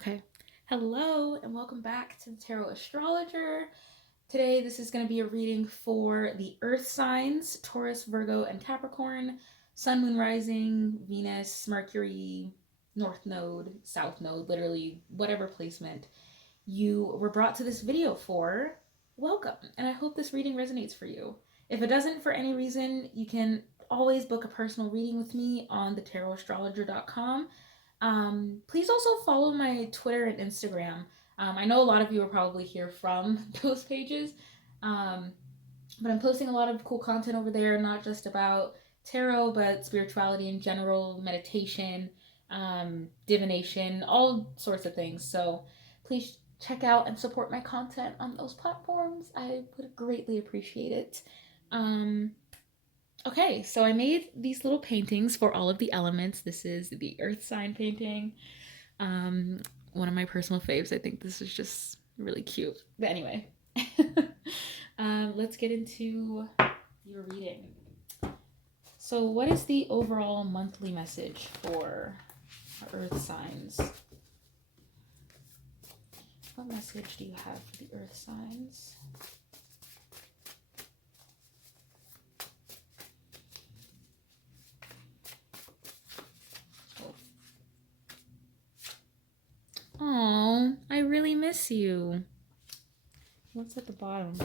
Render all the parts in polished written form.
Okay. Hello and welcome back to the Tarot Astrologer. Today this is going to be a reading for the earth signs, Taurus, Virgo, and Capricorn, Sun, Moon, Rising, Venus, Mercury, North Node, South Node, literally whatever placement you were brought to this video for. Welcome, and I hope this reading resonates for you. If it doesn't for any reason, you can always book a personal reading with me on the tarotastrologer.com. Please also follow my Twitter and Instagram. I know a lot of you are probably here from those pages, but I'm posting a lot of cool content over there, not just about tarot, but spirituality in general, meditation, divination, all sorts of things. So please check out and support my content on those platforms. I would greatly appreciate it. Okay, so I made these little paintings for all of the elements. This is the earth sign painting. One of my personal faves. I think this is just really cute. But anyway, let's get into your reading. So what is the overall monthly message for earth signs? What message do you have for the earth signs? Oh, I really miss you. What's at the bottom?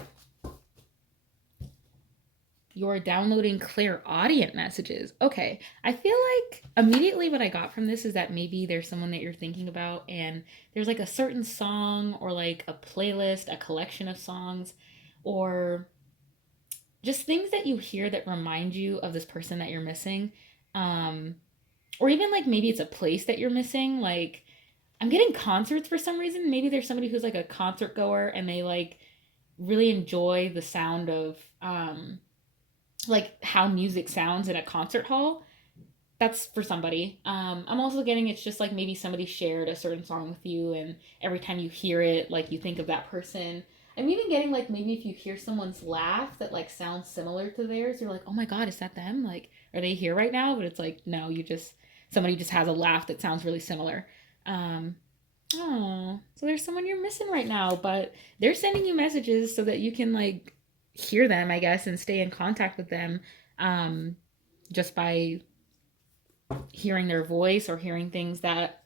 You're downloading clairaudient messages. Okay. I feel like immediately what I got from this is that maybe there's someone that you're thinking about and there's like a certain song or like a playlist, a collection of songs, or just things that you hear that remind you of this person that you're missing. Or even like maybe it's a place that you're missing. Like I'm getting concerts for some reason. Maybe there's somebody who's like a concert goer and they like really enjoy the sound of like how music sounds in a concert hall. That's for somebody. I'm also getting it's just like maybe somebody shared a certain song with you, and every time you hear it, like you think of that person. I'm even getting like maybe if you hear someone's laugh that like sounds similar to theirs, you're like, oh my god, is that them? Like, are they here right now? But it's like, no, you just somebody just has a laugh that sounds really similar. Um, oh, so there's someone you're missing right now, but they're sending you messages so that you can like hear them, I guess, and stay in contact with them, um, just by hearing their voice or hearing things that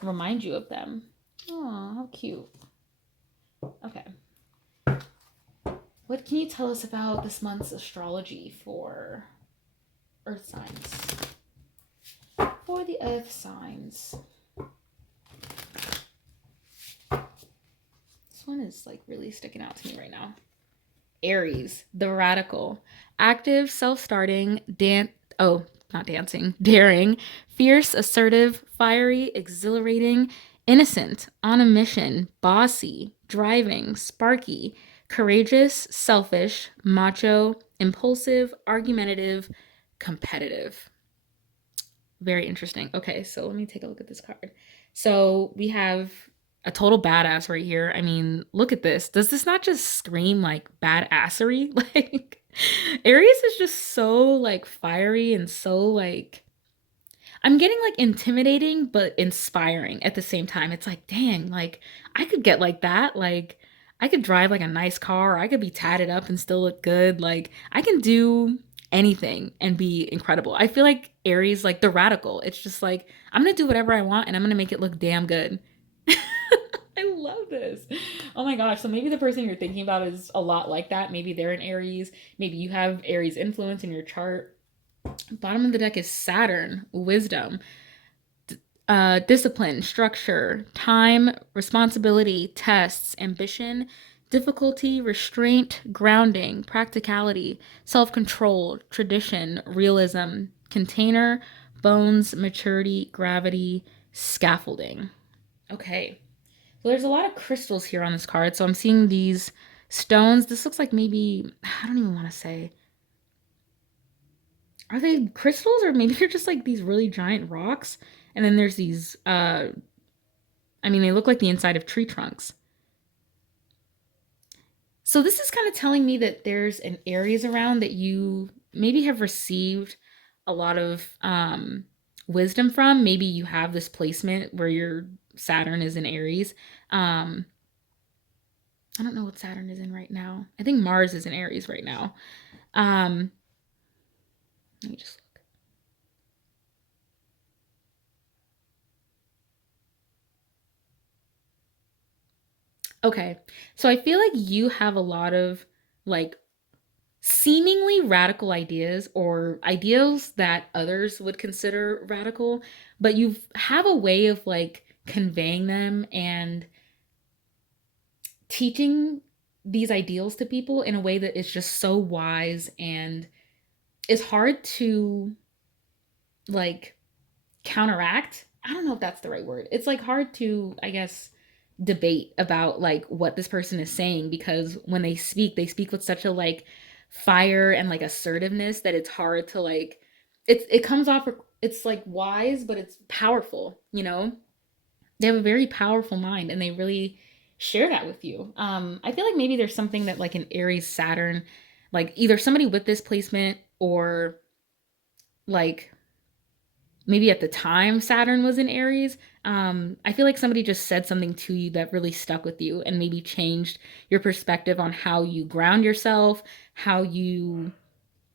remind you of them. Oh, how cute. Okay. What can you tell us about this month's astrology for earth signs? For the earth signs. This one is like really sticking out to me right now. Aries, the radical, active, self-starting, daring, fierce, assertive, fiery, exhilarating, innocent, on a mission, bossy, driving, sparky, courageous, selfish, macho, impulsive, argumentative, competitive. Very interesting. Okay, so let me take a look at this card. So we have a total badass right here. I mean, look at this. Does this not just scream like badassery? Like Aries is just so like fiery and so like I'm getting like intimidating but inspiring at the same time. It's like, dang, like I could get like that. Like I could drive like a nice car, or I could be tatted up and still look good. Like I can do anything and be incredible. I feel like Aries like the radical. It's just like I'm going to do whatever I want and I'm going to make it look damn good. I love this. Oh my gosh. So maybe the person you're thinking about is a lot like that. Maybe they're an Aries. Maybe you have Aries influence in your chart. Bottom of the deck is Saturn, wisdom, discipline, structure, time, responsibility, tests, ambition, difficulty, restraint, grounding, practicality, self control, tradition, realism, container, bones, maturity, gravity, scaffolding. Okay. So there's a lot of crystals here on this card. So I'm seeing these stones. This looks like maybe, I don't even want to say. Are they crystals or maybe they're just like these really giant rocks? And then there's these, I mean, they look like the inside of tree trunks. So this is kind of telling me that there's an areas around that you maybe have received a lot of wisdom from. Maybe you have this placement where you're Saturn is in Aries. I don't know what Saturn is in right now. I think Mars is in Aries right now. Um, Let me just look. Okay. So I feel like you have a lot of like seemingly radical ideas or ideals that others would consider radical, but you have a way of like conveying them and teaching these ideals to people in a way that is just so wise and is hard to like counteract. I don't know if that's the right word. It's like hard to, I guess, debate about like what this person is saying, because when they speak with such a like fire and like assertiveness that it's hard to like it comes off, it's like wise, but it's powerful, you know? They have a very powerful mind and they really share that with you. I feel like maybe there's something that like an Aries Saturn, like either somebody with this placement or like maybe at the time Saturn was in Aries. I feel like somebody just said something to you that really stuck with you and maybe changed your perspective on how you ground yourself, how you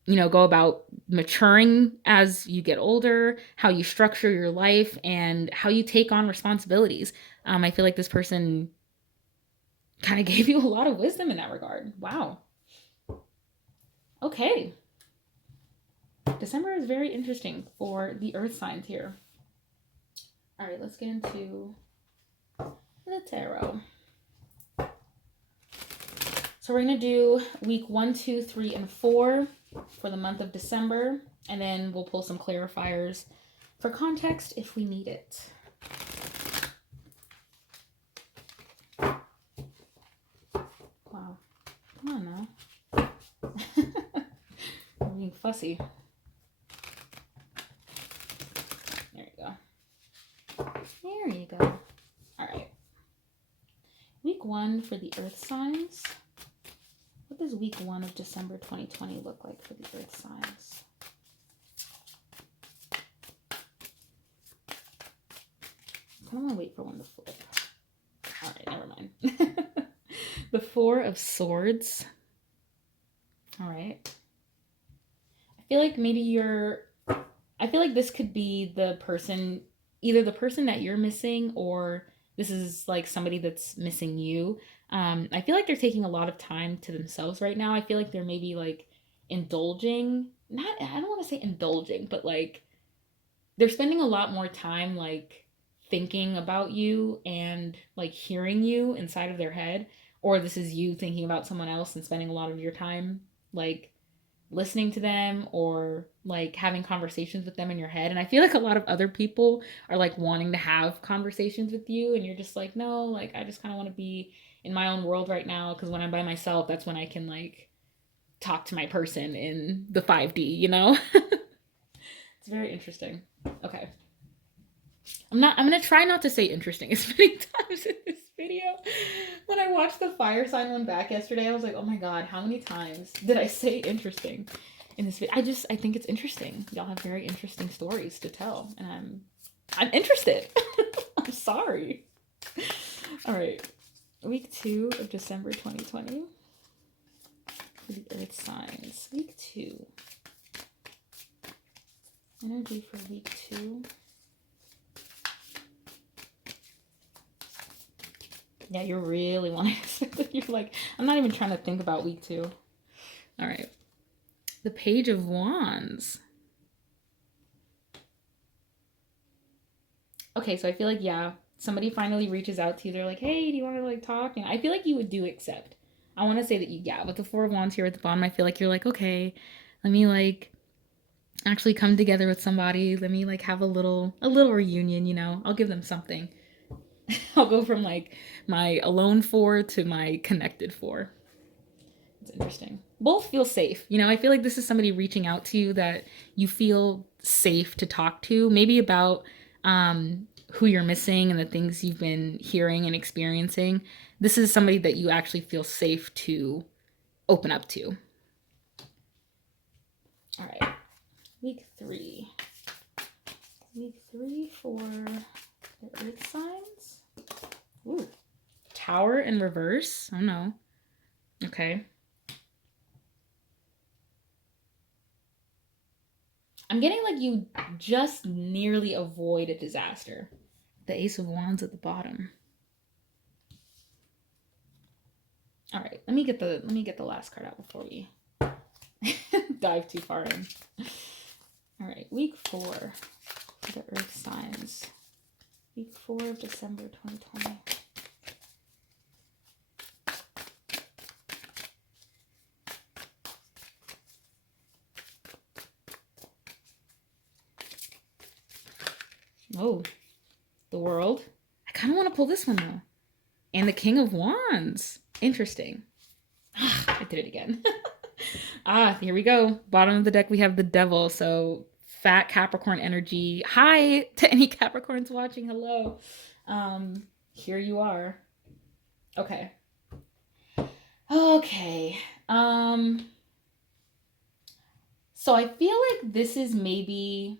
know, go about maturing as you get older, how you structure your life, and how you take on responsibilities. I feel like this person kind of gave you a lot of wisdom in that regard. Wow. Okay. December is very interesting for the earth signs here. All right, let's get into the tarot. So we're going to do week 1, 2, 3, and 4 for the month of December, and then we'll pull some clarifiers for context if we need it. Wow. Come on now. I'm being fussy. There you go. There you go. All right. Week 1 for the earth signs. What does week 1 of December 2020 look like for the earth signs? I kind of want to wait for one to flip. All right, never mind. The 4 of Swords. All right. I feel like maybe I feel like this could be the person, either the person that you're missing or this is like somebody that's missing you. I feel like they're taking a lot of time to themselves right now. I feel like they're maybe like indulging, not, I don't want to say indulging, but like they're spending a lot more time like thinking about you and like hearing you inside of their head. Or this is you thinking about someone else and spending a lot of your time like listening to them or like having conversations with them in your head. And I feel like a lot of other people are like wanting to have conversations with you and you're just like, no, like I just kind of want to be in my own world right now, because when I'm by myself, that's when I can like talk to my person in the 5D, you know? It's very interesting. Okay. I'm gonna try not to say interesting as many times in this video. When I watched the fire sign one back yesterday, I was like, oh my god, how many times did I say interesting in this video? I think it's interesting. Y'all have very interesting stories to tell, and I'm interested. I'm sorry. All right. Week 2 of December 2020 for the earth signs. Week 2. Energy for week 2. Yeah, you're really wanting to. You're like, I'm not even trying to think about week 2. All right. The Page of Wands. Okay, so I feel like, yeah, somebody finally reaches out to you. They're like, hey, do you want to like talk? And I feel like you would do accept. I want to say that yeah, with the 4 of Wands here at the bottom, I feel like you're like, okay, let me like actually come together with somebody. Let me like have a little reunion, you know. I'll give them something. I'll go from like my alone 4 to my connected 4. It's interesting. Both feel safe. You know, I feel like this is somebody reaching out to you that you feel safe to talk to, maybe about who you're missing and the things you've been hearing and experiencing. This is somebody that you actually feel safe to open up to. All right. Week 3. Week 3 for The earth signs. Ooh. Tower in reverse. Oh no. Okay. I'm getting like you just nearly avoid a disaster. The Ace of Wands at the bottom. All right, let me get the last card out before we dive too far in. All right, week 4 for the earth signs. Week 4 of December 2020. Oh, the World. I kind of want to pull this one though. And the King of Wands. Interesting. I did it again. Here we go. Bottom of the deck, we have the Devil. So fat Capricorn energy. Hi to any Capricorns watching. Hello. Here you are. Okay. Okay. So I feel like this is maybe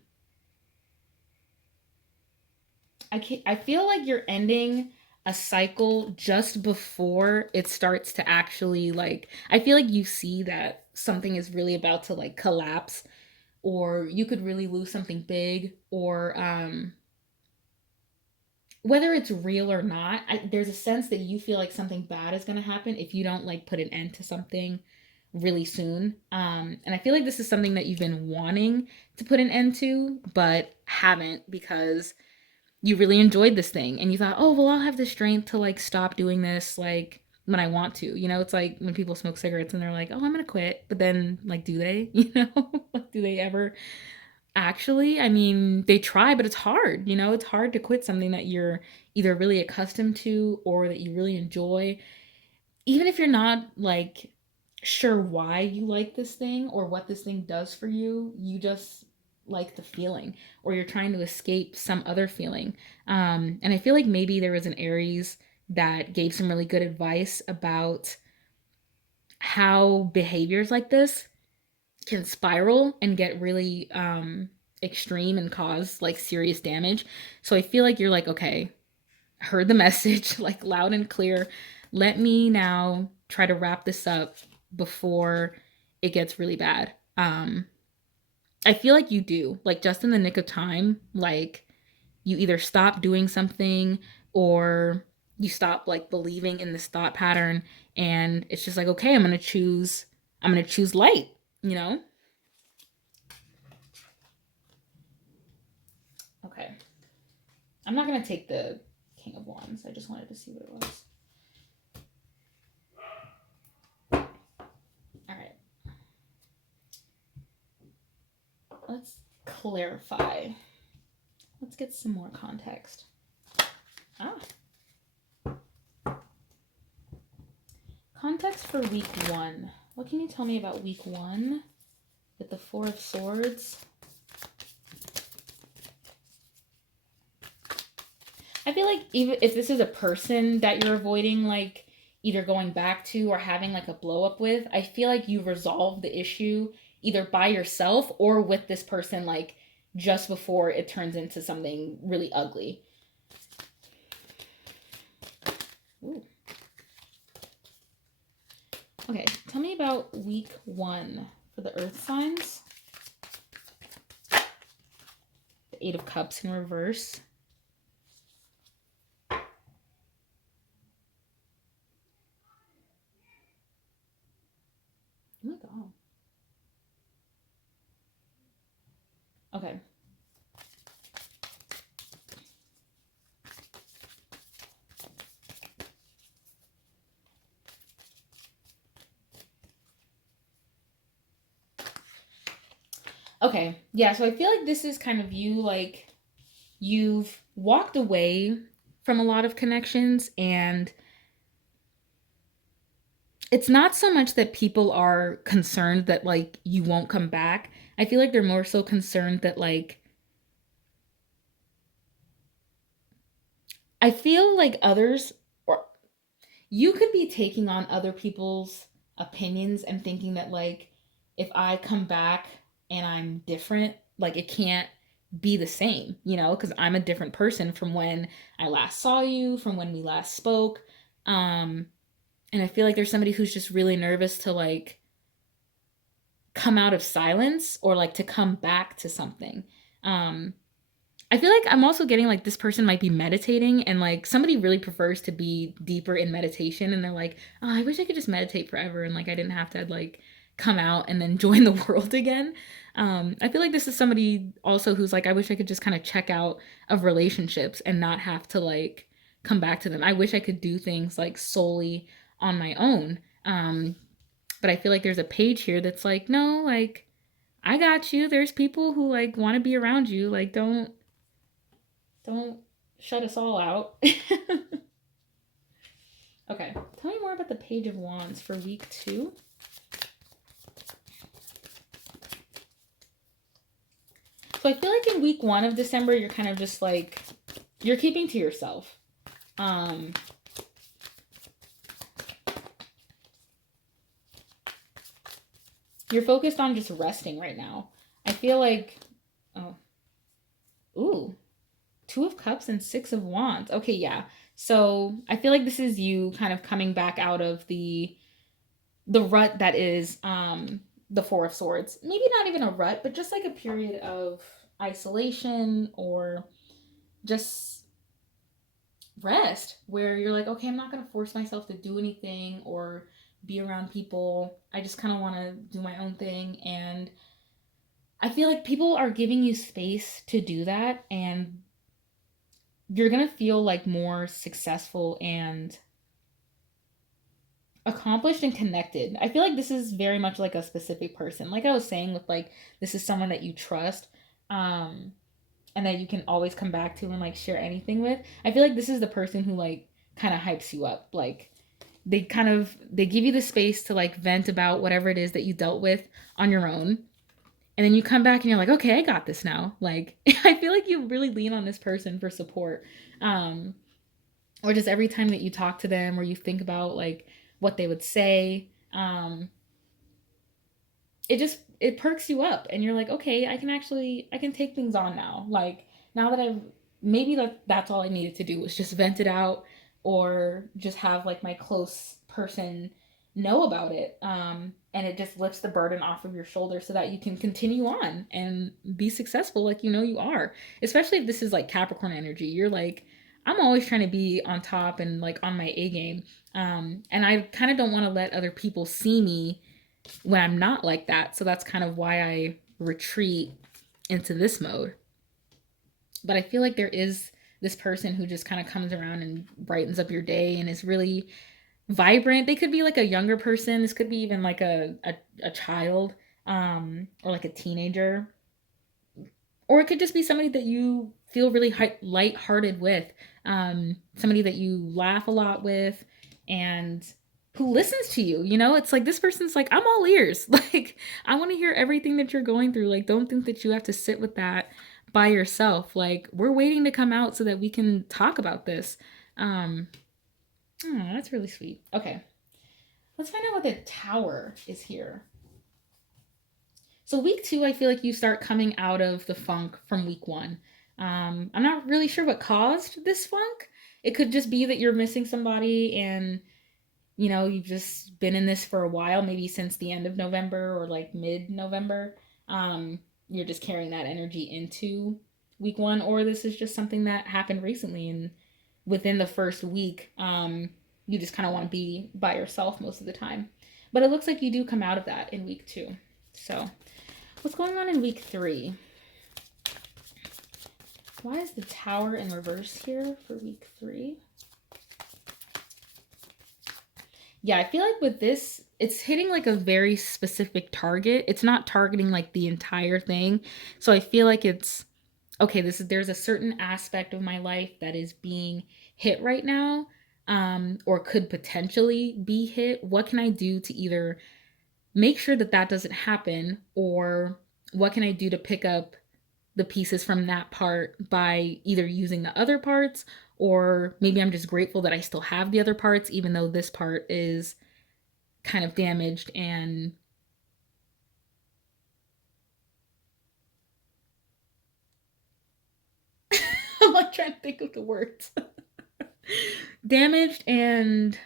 I feel like you're ending a cycle just before it starts to actually like I feel like you see that something is really about to like collapse, or you could really lose something big, or whether it's real or not, there's a sense that you feel like something bad is going to happen if you don't like put an end to something really soon. And I feel like this is something that you've been wanting to put an end to but haven't, because you really enjoyed this thing and you thought, oh, well, I'll have the strength to like stop doing this like when I want to. You know, it's like when people smoke cigarettes and they're like, oh, I'm going to quit. But then, like, do they? You know, like, do they ever actually? I mean, they try, but it's hard. You know, it's hard to quit something that you're either really accustomed to or that you really enjoy. Even if you're not like sure why you like this thing or what this thing does for you, you just like the feeling, or you're trying to escape some other feeling. And I feel like maybe there was an Aries that gave some really good advice about how behaviors like this can spiral and get really extreme and cause like serious damage. So I feel like you're like, okay, heard the message like loud and clear. Let me now try to wrap this up before it gets really bad. I feel like you do, like just in the nick of time, like you either stop doing something or you stop like believing in this thought pattern, and it's just like, okay, I'm going to choose light, you know? Okay. I'm not going to take the King of Wands. I just wanted to see what it was. All right. Let's clarify. Let's get some more context. Context for week 1. What can you tell me about week 1 with the 4 of Swords? I feel like even if this is a person that you're avoiding, like either going back to or having like a blow up with, I feel like you resolved the issue either by yourself or with this person, like just before it turns into something really ugly. Ooh. Okay, tell me about week 1 for the earth signs. The 8 of Cups in reverse. Oh my god. Okay. Okay. Yeah, so I feel like this is kind of you, like you've walked away from a lot of connections, and it's not so much that people are concerned that like you won't come back. I feel like they're more so concerned that like I feel like others, or you could be taking on other people's opinions and thinking that like if I come back and I'm different, like it can't be the same, you know, because I'm a different person from when I last saw you, from when we last spoke. Um, and I feel like there's somebody who's just really nervous to like come out of silence or like to come back to something. Um, I feel like I'm also getting like this person might be meditating and like somebody really prefers to be deeper in meditation and they're like, oh, I wish I could just meditate forever and like I didn't have to like come out and then join the world again. I feel like this is somebody also who's like, I wish I could just kind of check out of relationships and not have to like come back to them. I wish I could do things like solely on my own. But I feel like there's a page here that's like, no, like I got you. There's people who like want to be around you. Like don't shut us all out. Okay, tell me more about the Page of Wands for week 2. So I feel like in week 1 of December, you're kind of just like, you're keeping to yourself. You're focused on just resting right now. I feel like, oh, ooh, 2 of Cups and 6 of Wands. Okay, yeah. So I feel like this is you kind of coming back out of the rut that is the 4 of Swords. Maybe not even a rut, but just like a period of isolation or just rest where you're like, okay, I'm not going to force myself to do anything or be around people. I just kind of want to do my own thing. And I feel like people are giving you space to do that. And you're going to feel like more successful and accomplished and connected. I feel like this is very much like a specific person. Like I was saying with like, this is someone that you trust. And that you can always come back to and like share anything with. I feel like this is the person who like kind of hypes you up. Like they give you the space to like vent about whatever it is that you dealt with on your own. And then you come back and you're like, okay, I got this now. Like I feel like you really lean on this person for support. Or just every time that you talk to them or you think about like what they would say, it perks you up and you're like, okay, I can take things on now. Like now that I've maybe that's all I needed to do was just vent it out or just have like my close person know about it. And it just lifts the burden off of your shoulder so that you can continue on and be successful like you know you are. Especially if this is like Capricorn energy. You're like, I'm always trying to be on top and like on my A game. And I kind of don't want to let other people see me when I'm not like that. So that's kind of why I retreat into this mode. But I feel like there is this person who just kind of comes around and brightens up your day and is really vibrant. They could be like a younger person. This could be even like a child, or like a teenager. Or it could just be somebody that you feel really lighthearted with. Somebody that you laugh a lot with and who listens to you. You know, it's like this person's like, I'm all ears. Like, I want to hear everything that you're going through. Like, don't think that you have to sit with that by yourself. Like, we're waiting to come out so that we can talk about this. Oh, that's really sweet. Okay. Let's find out what the Tower is here. So week 2, I feel like you start coming out of the funk from week 1. I'm not really sure what caused this funk. It could just be that you're missing somebody and, you know, you've just been in this for a while, maybe since the end of November or like mid-November. You're just carrying that energy into week 1, or this is just something that happened recently and within the first week, you just kind of want to be by yourself most of the time. But it looks like you do come out of that in week 2. So what's going on in week 3? Why is the Tower in reverse here for week 3? Yeah, I feel like with this, it's hitting like a very specific target. It's not targeting like the entire thing. So I feel like it's, okay, there's a certain aspect of my life that is being hit right now, or could potentially be hit. What can I do to either make sure that that doesn't happen, or what can I do to pick up the pieces from that part by either using the other parts, or maybe I'm just grateful that I still have the other parts even though this part is kind of damaged and like trying to think of the words. Damaged and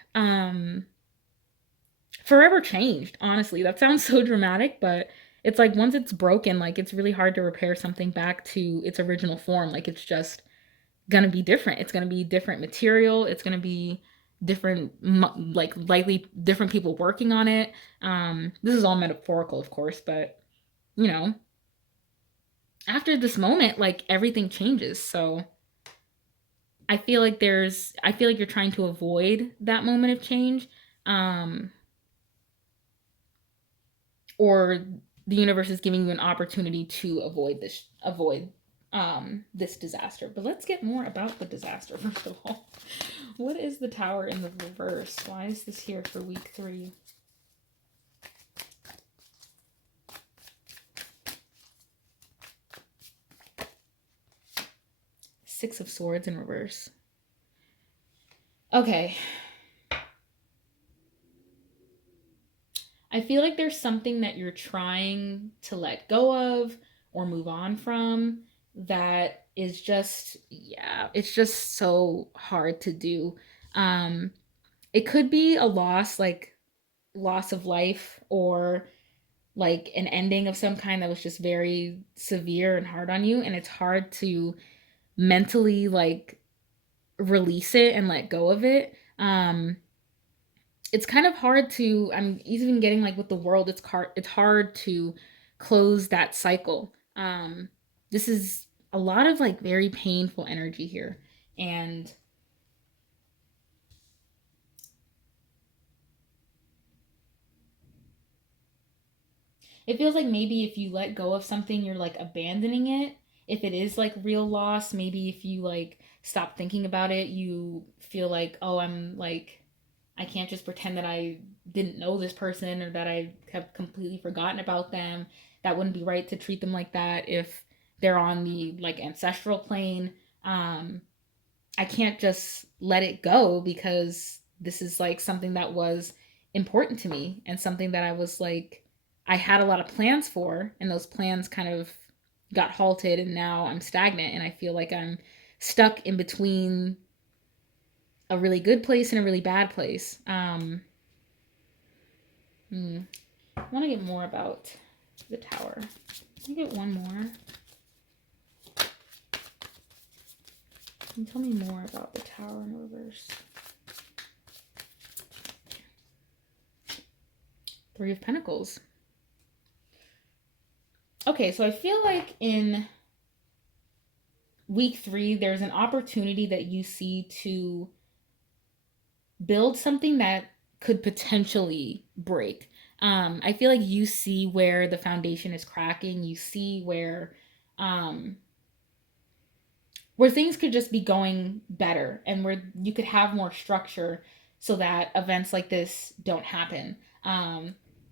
forever changed, honestly. That sounds so dramatic, but it's like once it's broken, like it's really hard to repair something back to its original form. Like it's just gonna be different. It's gonna be different material. It's gonna be different, like likely different people working on it. This is all metaphorical, of course, but you know, after this moment, like everything changes. So I feel like you're trying to avoid that moment of change. Um, or the universe is giving you an opportunity to avoid this disaster. But let's get more about the disaster first of all. What is the Tower in the reverse? Why is this here for week 3? Six of Swords in reverse. Okay. I feel like there's something that you're trying to let go of or move on from that is just, yeah, it's just so hard to do. Um, it could be a loss, like loss of life, or like an ending of some kind that was just very severe and hard on you. And it's hard to mentally like release it and let go of it. It's kind of hard to, I'm even getting like with the world, it's hard to close that cycle. This is a lot of like very painful energy here. And it feels like maybe if you let go of something, you're like abandoning it. If it is like real loss, maybe if you like stop thinking about it, you feel like, oh, I'm like, I can't just pretend that I didn't know this person or that I have completely forgotten about them. That wouldn't be right to treat them like that if they're on the like ancestral plane. Um, I can't just let it go because this is like something that was important to me and something that I was like, I had a lot of plans for, and those plans kind of got halted, and now I'm stagnant, and I feel like I'm stuck in between a really good place and a really bad place. I want to get more about the Tower. Can I get one more? Can you tell me more about the Tower in reverse? Three of Pentacles. Okay, so I feel like in week 3, there's an opportunity that you see to build something that could potentially break. I feel like you see where the foundation is cracking. You see where things could just be going better and where you could have more structure so that events like this don't happen.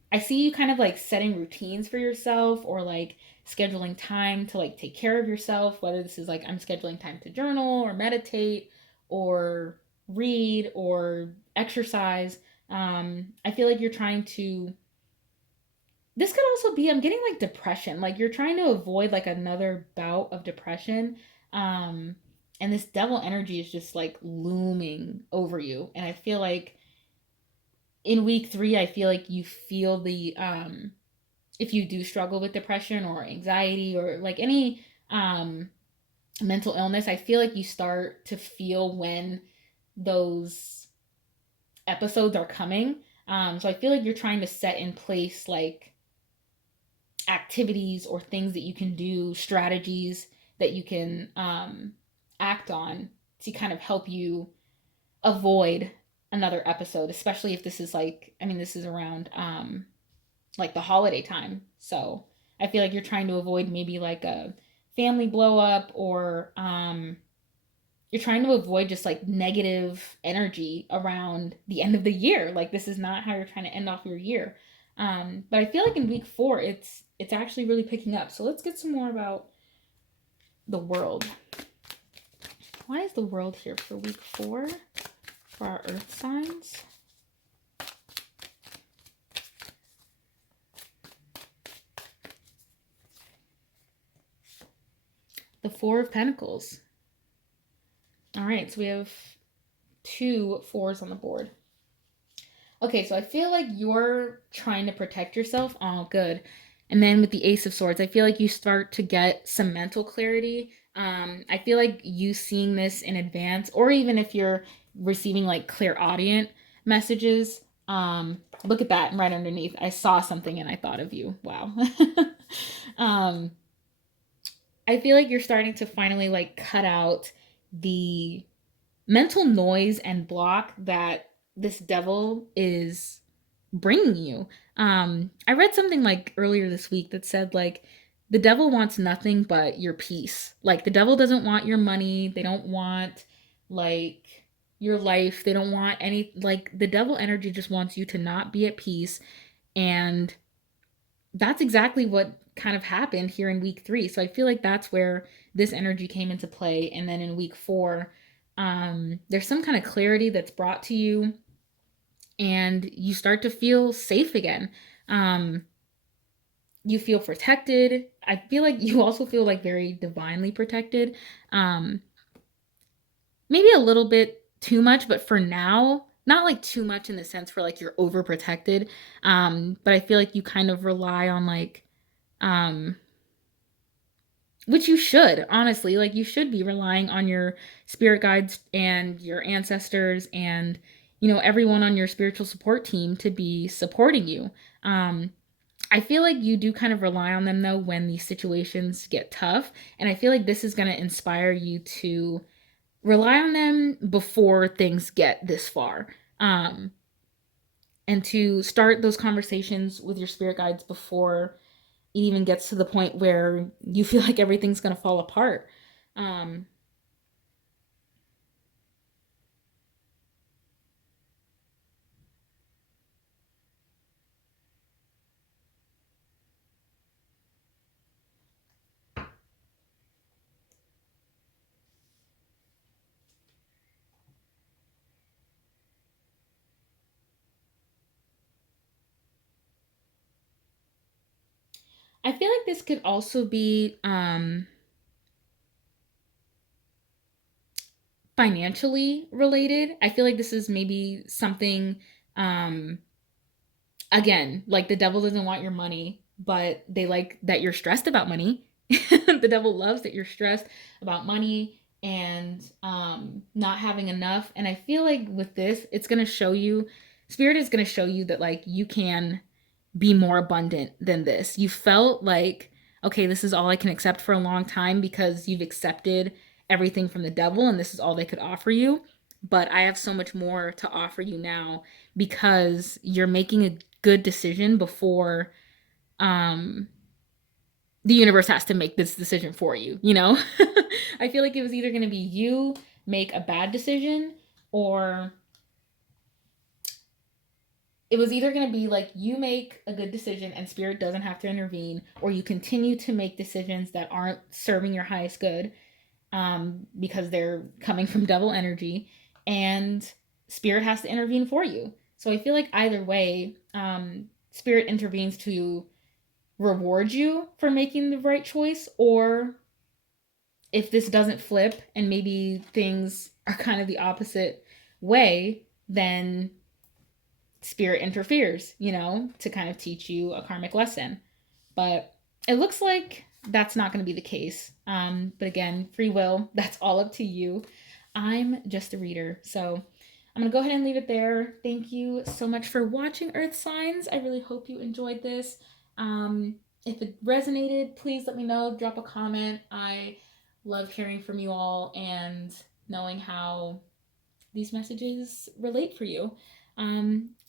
I see you kind of like setting routines for yourself or like scheduling time to like take care of yourself, whether this is like I'm scheduling time to journal or meditate or read or exercise. I feel like you're trying to, this could also be, I'm getting like depression, like you're trying to avoid like another bout of depression. um and this devil energy is just like looming over you, and I feel like in week 3 I feel like you feel the if you do struggle with depression or anxiety or like any mental illness, I feel like you start to feel when those episodes are coming. So I feel like you're trying to set in place like activities or things that you can do, strategies that you can act on to kind of help you avoid another episode, especially if this is like, I mean, this is around like the holiday time. So I feel like you're trying to avoid maybe like a family blow up, or you're trying to avoid just like negative energy around the end of the year. Like this is not how you're trying to end off your year. But I feel like in week 4, it's actually really picking up. So let's get some more about the world. Why is the world here for week 4 for our earth signs? The Four of Pentacles. All right, so we have 2 4s on the board. Okay, so I feel like you're trying to protect yourself. Oh, good. And then with the Ace of Swords, I feel like you start to get some mental clarity. I feel like you seeing this in advance, or even if you're receiving like clairaudient messages. Look at that right underneath. I saw something and I thought of you. Wow. um, I feel like you're starting to finally like cut out the mental noise and block that this devil is bringing you. I read something like earlier this week that said like the devil wants nothing but your peace. Like the devil doesn't want your money, they don't want like your life, they don't want any, like the devil energy just wants you to not be at peace. And that's exactly what kind of happened here in week 3. So I feel like that's where this energy came into play. And then in week 4, there's some kind of clarity that's brought to you, and you start to feel safe again. Um, you feel protected. I feel like you also feel like very divinely protected. Um, Maybe a little bit too much, but for now, not like too much in the sense for like you're overprotected. But I feel like you kind of rely on like um which you should, honestly, like you should be relying on your spirit guides and your ancestors and everyone on your spiritual support team to be supporting you. I feel like you do kind of rely on them though when these situations get tough, and I feel like this is going to inspire you to rely on them before things get this far. um and to start those conversations with your spirit guides before it even gets to the point where you feel like everything's going to fall apart. Um, I feel like this could also be financially related. I feel like this is maybe something, um, again, like the devil doesn't want your money, but they like that you're stressed about money. The devil loves that you're stressed about money and not having enough. And I feel like with this, it's going to show you, spirit is going to show you that like you can be more abundant than this. You felt like, okay, this is all I can accept for a long time because you've accepted everything from the devil and this is all they could offer you. But I have so much more to offer you now because you're making a good decision before um the universe has to make this decision for you, you know? I feel like it was either going to be you make a bad decision, or it was either going to be like you make a good decision and spirit doesn't have to intervene, or you continue to make decisions that aren't serving your highest good, because they're coming from devil energy, and spirit has to intervene for you. So I feel like either way, spirit intervenes to reward you for making the right choice, or if this doesn't flip and maybe things are kind of the opposite way, then spirit interferes, to kind of teach you a karmic lesson. But it looks like that's not going to be the case. But again, free will, that's all up to you. I'm just a reader. So I'm going to go ahead and leave it there. Thank you so much for watching, Earth Signs. I really hope you enjoyed this. If it resonated, please let me know. Drop a comment. I love hearing from you all and knowing how these messages relate for you.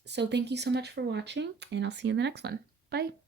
So thank you so much for watching, and I'll see you in the next one. Bye.